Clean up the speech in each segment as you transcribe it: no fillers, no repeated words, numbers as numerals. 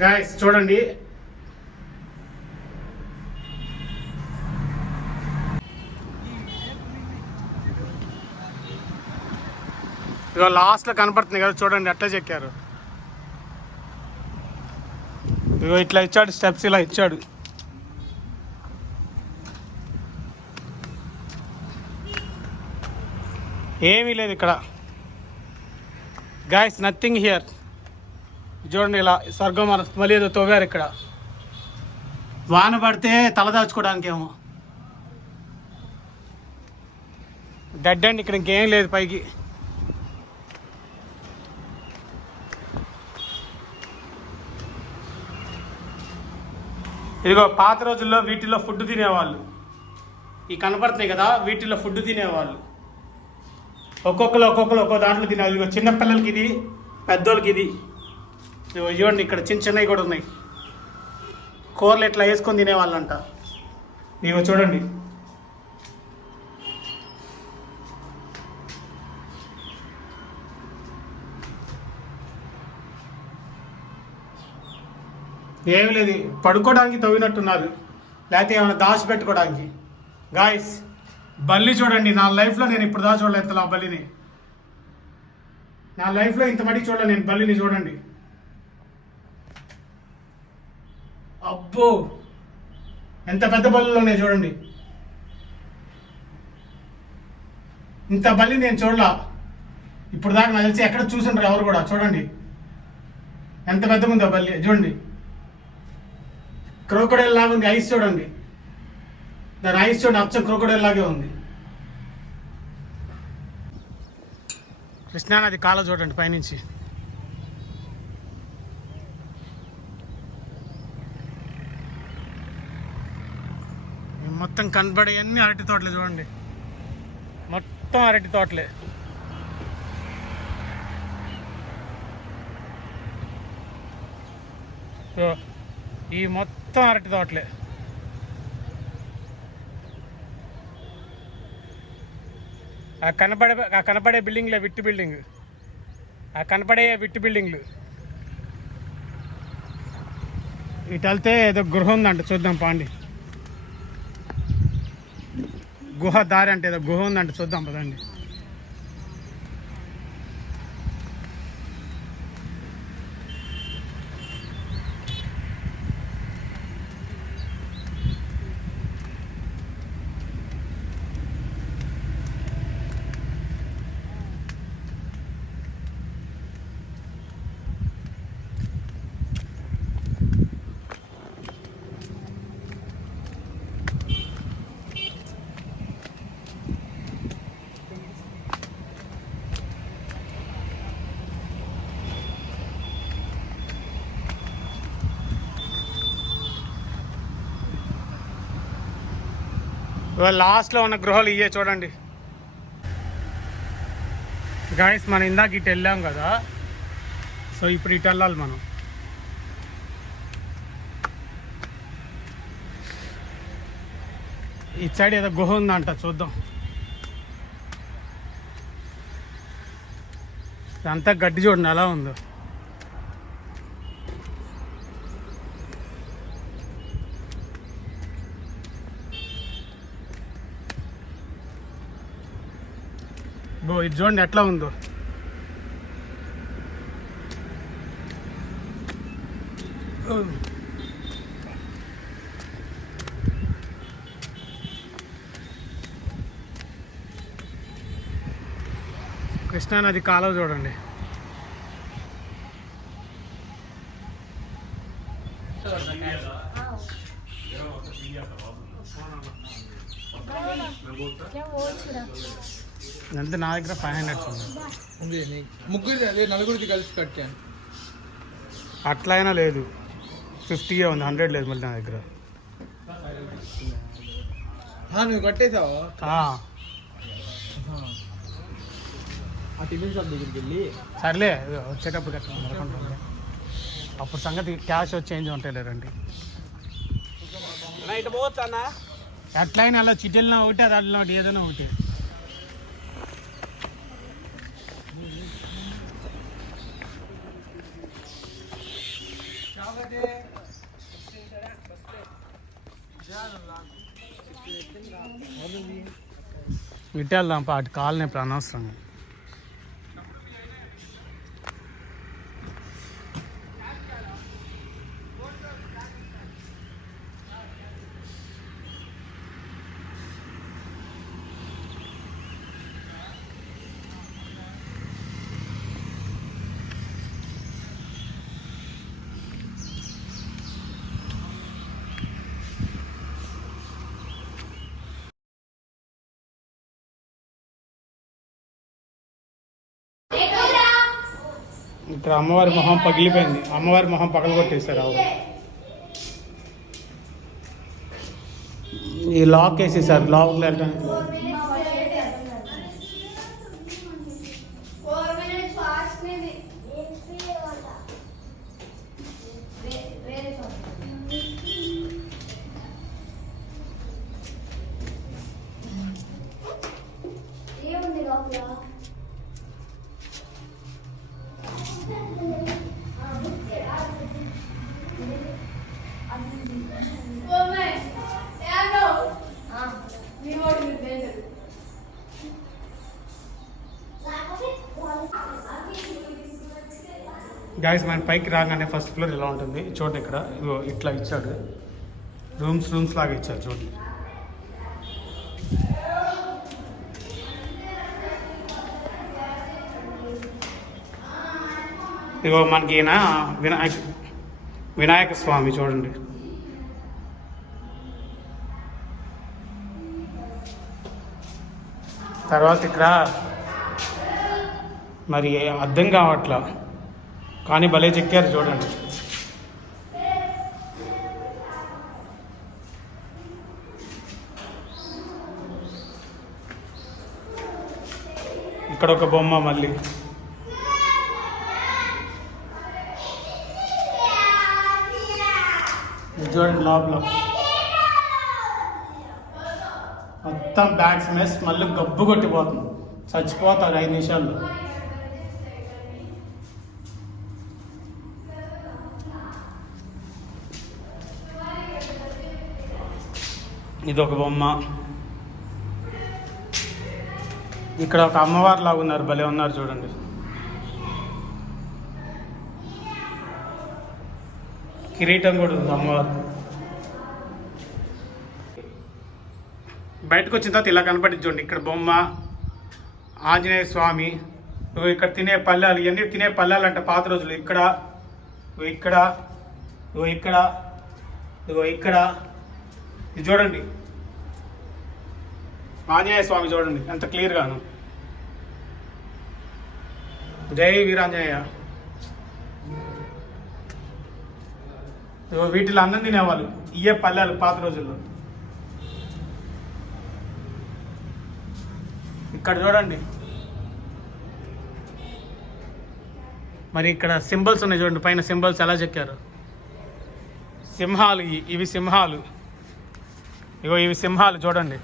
Guys చూడండి, ఇక లాస్ట్లో కనపడుతుంది కదా, చూడండి ఎట్లా చెక్కారు. ఇగో ఇట్లా ఇచ్చాడు, స్టెప్స్ ఇలా ఇచ్చాడు. ఏమీ లేదు ఇక్కడ గాయస్, నథింగ్ హియర్. చూడండి ఇలా స్వర్గం మళ్ళీ ఏదో తవ్వారు ఇక్కడ. వాన పడితే తలదాచుకోవడానికి ఏమో. డెడ్ అండ్ ఇక్కడ ఇంకేం లేదు పైకి. ఇదిగో పాత రోజుల్లో వీటిల్లో ఫుడ్ తినేవాళ్ళు. ఈ కనపడుతున్నాయి కదా, వీటిల్లో ఫుడ్ తినేవాళ్ళు. ఒక్కొక్కరు ఒక్కో దాంట్లో తినేవాళ్ళు. ఇదిగో చిన్నపిల్లలకి ఇది, పెద్దోళ్ళకి ఇది. చూడండి ఇక్కడ చిన్న చిన్నవి కూడా ఉన్నాయి. కూరలు ఇట్లా వేసుకొని తినేవాళ్ళంట. ఇదిగో చూడండి, ఏమి లేదు, పడుకోవడానికి తవ్వినట్టున్నారు, లేకపోతే ఏమైనా దాచిపెట్టుకోవడానికి. గాయస్ బల్లి చూడండి, నా లైఫ్లో నేను ఇప్పుడు దాచి చూడలేదు ఎంతలా బల్లిని. నా లైఫ్లో ఇంత మటుకు చూడలేదు నేను బల్లిని. చూడండి, అబ్బో ఎంత పెద్ద బల్లిలో ఉన్నాయి చూడండి. ఇంత బల్లి నేను చూడలా ఇప్పుడు దాకా. నాకు తెలిసి ఎక్కడ చూసుంటారు ఎవరు కూడా. చూడండి ఎంత పెద్దగా ఉందో బల్లి. చూడండి క్రోకోడైల్ లాగా ఉంది. ఐస్ చూడండి, దాని ఐస్ చూడండి, అచ్చం క్రోకోడైల్ లాగే ఉంది. కృష్ణానది కాల చూడండి పైనుంచి. మొత్తం కనబడే అన్ని అరటి తోటలే చూడండి, మొత్తం అరటి తోటలే. ఈ మొత్తం అరటి తోటలే. ఆ కనపడే బిల్డింగ్లే విట్టి బిల్డింగ్. ఆ కనపడే విట్టి బిల్డింగ్లు. ఇటు వెళ్తే ఏదో గృహ ఉందంట, చూద్దాం పాండి. గుహ దారి అంటే ఏదో గుహ ఉందంట, చూద్దాం పదండి. లాస్ట్లో ఉన్న గృహాలు ఇవే చూడండి గాయస్. మనం ఇందాక ఇటు వెళ్ళాం కదా, సో ఇప్పుడు ఇటు వెళ్ళాలి మనం. ఇటు సైడ్ ఏదో గుహ ఉందంట, చూద్దాం. అంతా గడ్డి చూడండి ఎలా ఉందో. ఇది చూడండి ఎట్లా ఉందో. కృష్ణానది కాలువ చూడండి. అంటే నా దగ్గర 500 ఉంది. ముగ్గురు నలుగురికి కలిసి కట్టాను. అట్లయినా లేదు, 50 ఉంది, 100 లేదు మళ్ళీ నా దగ్గర. నువ్వు కట్టేసావా? ఆ టిఫిన్ షాప్ దగ్గరికి వెళ్ళి సర్లే వచ్చేటప్పుడు కట్టుకుంటాం. అప్పుడు సంగతి క్యాష్ చేంజ్ ఉంటాయి లేదండి. ఎట్లయినా అలా చిటిల్నా ఒకటి, అది అట్లా ఒకటి, ఏదైనా ఒకటి. ఇటు వెళ్దాం అటు కాలనీ ఇప్పుడు అనవసరంగా. ఇక్కడ అమ్మవారి మొహం పగిలిపోయింది. అమ్మవారి మొహం పగలగొట్టేశారు ఆవిడ. ఈ లాక్ వేసేసారు, లాక్లో వెళ్ళడానికి. గాయస్ మన పైకి రాగానే ఫస్ట్ ఫ్లోర్ ఇలా ఉంటుంది చూడండి. ఇక్కడ ఇట్లా ఇచ్చాడు, రూమ్స్ లాగా ఇచ్చాడు చూడండి. ఇగో మనకి ఈయన వినాయక స్వామి చూడండి. తర్వాత ఇక్కడ మరి అర్థం కావట్లా కానీ భలే చెక్కారు చూడండి. ఇక్కడ ఒక బొమ్మ మళ్ళీ. చూడండి లోపల మొత్తం బ్యాగ్స్ మెస్ మళ్ళీ గబ్బు కొట్టిపోతుంది, చచ్చిపోతాడు 5 నిమిషాల్లో. ఇదొక బొమ్మ. ఇక్కడ ఒక అమ్మవారు లాగా ఉన్నారు, భలే ఉన్నారు చూడండి. కిరీటం కూడా ఉంది అమ్మవారు. బయటకు వచ్చిన తర్వాత ఇలా కనపడింది చూడండి. ఇక్కడ బొమ్మ, ఆంజనేయ స్వామి, ఇక్కడ తినే పళ్ళాలు, ఇవన్నీ తినే పళ్ళాలు అంట పాత రోజులు. ఇక్కడ ఇక్కడ ఇక్కడ ఇక్కడ ఇది చూడండి, ఆంజనేయ స్వామి చూడండి ఎంత క్లియర్గాను. జై వీరాంజనేయ. వీటిలో అన్నం తినేవాళ్ళు, ఇయే పల్లెలు పాత రోజుల్లో. ఇక్కడ చూడండి మరి ఇక్కడ సింబల్స్ ఉన్నాయి చూడండి, పైన సింబల్స్ ఎలా చెక్కారు. సింహాలు, ఇవి సింహాలు. ఇగో ఇవి సింహాలు చూడండి.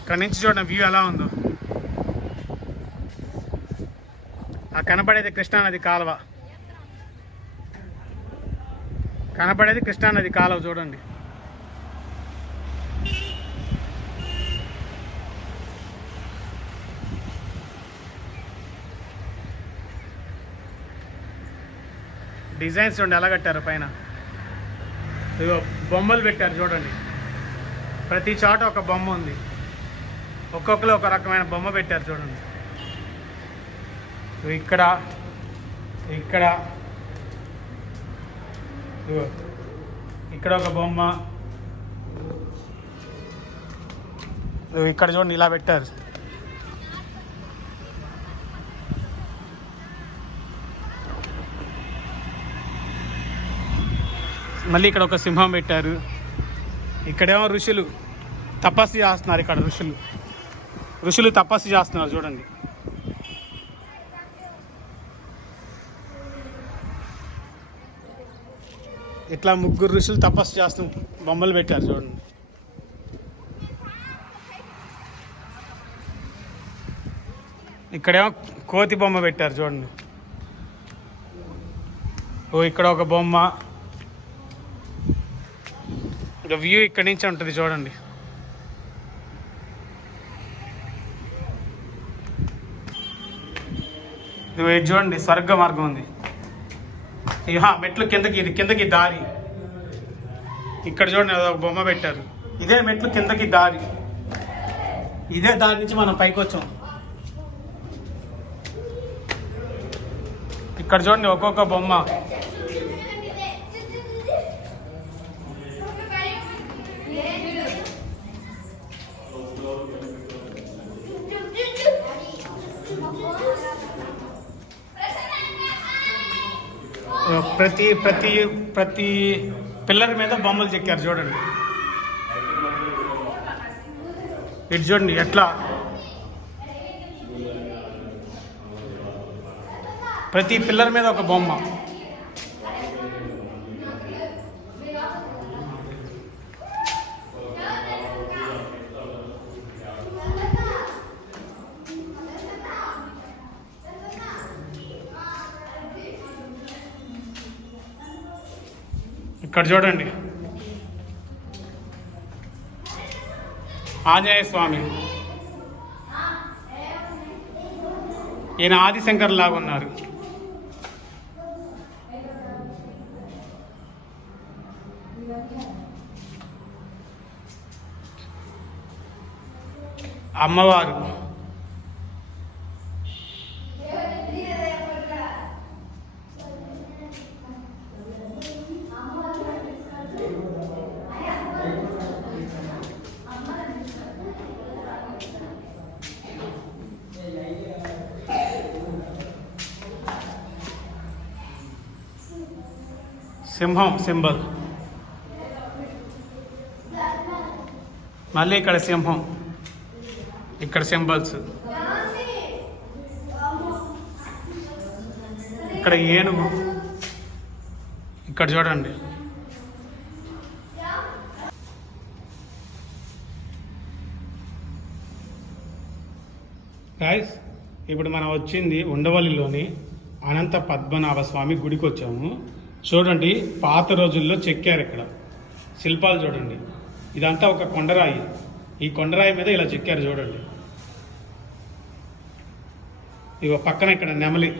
ఇక్కడ నుంచి చూడండి వ్యూ ఎలా ఉందో. ఆ కనబడేది కృష్ణానది కాలువ, కనబడేది కృష్ణానది కాలువ చూడండి. డిజైన్స్ చూడండి ఎలా కట్టారు. పైన ఇదిగో బొమ్మలు పెట్టారు చూడండి. ప్రతి చోట ఒక బొమ్మ ఉంది, ఒక్కొక్కరు ఒక రకమైన బొమ్మ పెట్టారు చూడండి. ఇక్కడ ఇక్కడ ఇక్కడ ఒక బొమ్మ, ఇక్కడ చూడండి ఇలా పెట్టారు. మళ్ళీ ఇక్కడ ఒక సింహం పెట్టారు. ఇక్కడేమో ఋషులు తపస్సు చేస్తున్నారు. ఇక్కడ ఋషులు తపస్సు చేస్తున్నారు చూడండి. ఇట్లా 3 ఋషులు తపస్సు చేస్తున్న బొమ్మలు పెట్టారు చూడండి. ఇక్కడేమో కోతి బొమ్మ పెట్టారు చూడండి. ఓ ఇక్కడ ఒక బొమ్మ. ఇక వ్యూ ఇక్కడి నుంచి ఉంటుంది చూడండి. ఇది చూడండి స్వర్గ మార్గం ఉంది. ఇహా మెట్లు కిందకి, ఇది కిందకి దారి. ఇక్కడ చూడండి ఒక బొమ్మ పెట్టారు. ఇదే మెట్లు కిందకి దారి. ఇదే దారి నుంచి మనం పైకి వచ్చాం. ఇక్కడ చూడండి ఒక్కొక్క బొమ్మ. ప్రతి ప్రతి ప్రతి పిల్లర్ మీద బొమ్మలు చెక్కారు చూడండి. ఇటు చూడండి ఎట్లా ప్రతి పిల్లర్ మీద ఒక బొమ్మ. ఇక్కడ చూడండి ఆంజనేయ స్వామి. ఈయన ఆదిశంకర్ లాగా ఉన్నారు. అమ్మవారు. సింహం సింబల్. మళ్ళీ ఇక్కడ సింహం, ఇక్కడ సింబల్స్. ఇక్కడ ఏనుగు. ఇక్కడ చూడండి గాయ్స్, ఇప్పుడు మనం వచ్చింది ఉండవల్లిలోని అనంత పద్మనాభ స్వామి గుడికి వచ్చాము. చూడండి పాత రోజుల్లో చెక్కారు ఇక్కడ శిల్పాలు. చూడండి ఇదంతా ఒక కొండరాయి. ఈ కొండరాయి మీద ఇలా చెక్కారు చూడండి. ఇగో పక్కన ఇక్కడ నెమలి.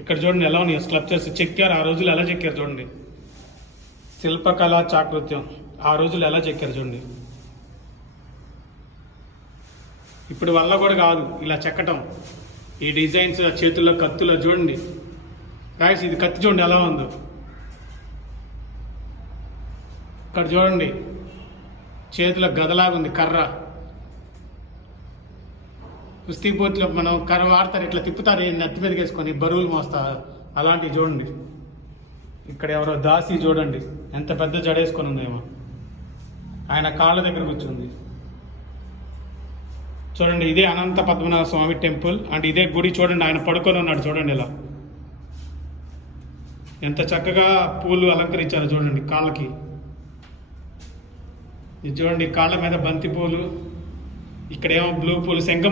ఇక్కడ చూడండి ఎలా ఉన్నాయి స్కల్ప్చర్స్ చెక్కారు. ఆ రోజులు ఎలా చెక్కారు చూడండి. శిల్పకళా చాకృత్యం ఆ రోజులు ఎలా చెక్కారు చూడండి. ఇప్పుడు వల్ల కూడా కాదు ఇలా చెక్కటం. ఈ డిజైన్స్ చేతుల్లో కత్తులో చూడండి గాయస్. ఇది కత్తి చూడండి ఎలా ఉందో. ఇక్కడ చూడండి చేతిలో గదలాగా ఉంది కర్ర. కుస్తీ పోటీలో మనం కర్ర వాడతారు, ఇట్లా తిప్పుతారు నెత్తి మీదకి వేసుకొని బరువులు మోస్తారు. అలాంటివి చూడండి. ఇక్కడ ఎవరో దాసి చూడండి ఎంత పెద్ద జడేసుకొని ఉందేమో. ఆయన కాళ్ళ దగ్గర కూర్చుంది చూడండి. ఇదే అనంత పద్మనాభ స్వామి టెంపుల్ అండ్ ఇదే గుడి. చూడండి ఆయన పడుకొని ఉన్నాడు చూడండి ఇలా. ఎంత చక్కగా పూలు అలంకరించారు చూడండి కాళ్ళకి. ఇది చూడండి కాళ్ళ మీద బంతి పూలు. ఇక్కడేమో బ్లూ పూలు, శంఖ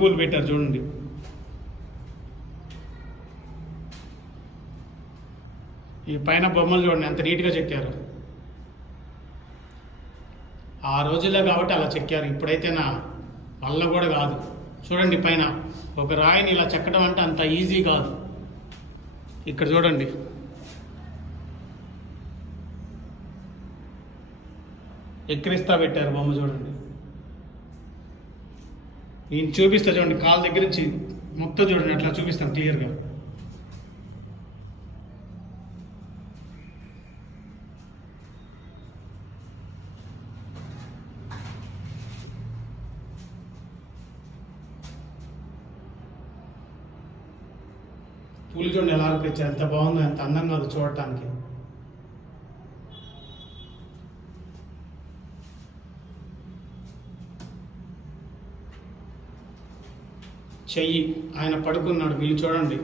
పూలు పెట్టారు చూడండి. ఈ పైన బొమ్మలు చూడండి ఎంత నీట్గా చెక్కారు. ఆ రోజుల్లో కాబట్టి అలా చెక్కారు. ఇప్పుడైతే నా వల్ల కూడా కాదు. చూడండి పైన ఒక రాయిని ఇలా చెక్కడం అంటే అంత ఈజీ కాదు. ఇక్కడ చూడండి ఎక్కిరిస్తా పెట్టారు బొమ్మ చూడండి. నేను చూపిస్తా చూడండి కాళ్ళ దగ్గర నుంచి మొత్తం చూడండి అట్లా చూపిస్తాను క్లియర్గా. పూలు చూడండి ఎలా అనిపించారు, ఎంత బాగుందో, ఎంత అందంగా ఉంది చూడటానికి. చెయ్యి ఆయన పడుకున్నాడు, వీళ్ళు చూడండి.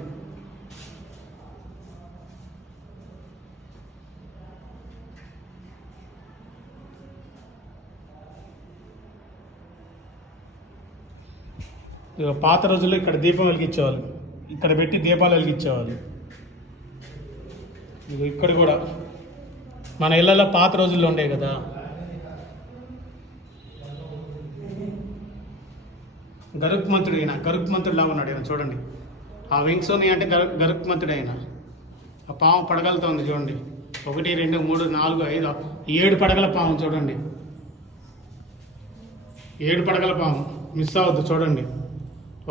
ఇదిగో పాత రోజుల్లో ఇక్కడ దీపం వెలిగించేవాళ్ళు, ఇక్కడ పెట్టి దీపాలు వెలిగించేవాళ్ళు. ఇదిగో ఇక్కడ కూడా మన ఇళ్ళల్లో పాత రోజుల్లో ఉండే కదా. గరుక్మంతుడు అయినా గరుక్మంతుడు లాగా ఉన్నాడు ఆయన, చూడండి. ఆ వెంకసోని అంటే గరుక్మంతుడు అయినా. ఆ పాము పడగలతో ఉంది చూడండి. 1 2 3 4 5 7 పడగల పాము చూడండి. 7 పడగల పాము మిస్ అవ్వద్దు చూడండి.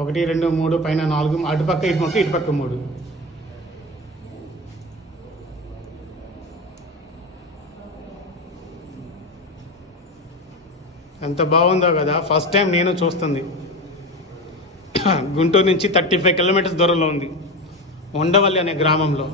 1 2 3 పైన 4, అటుపక్క ఇటుపక్క 3. ఎంత బాగుందో కదా. ఫస్ట్ టైం నేను చూస్తుంది. గుంటూరు నుంచి 35 కిలోమీటర్స్ దూరంలో ఉంది, ఉండవల్లి అనే గ్రామంలో.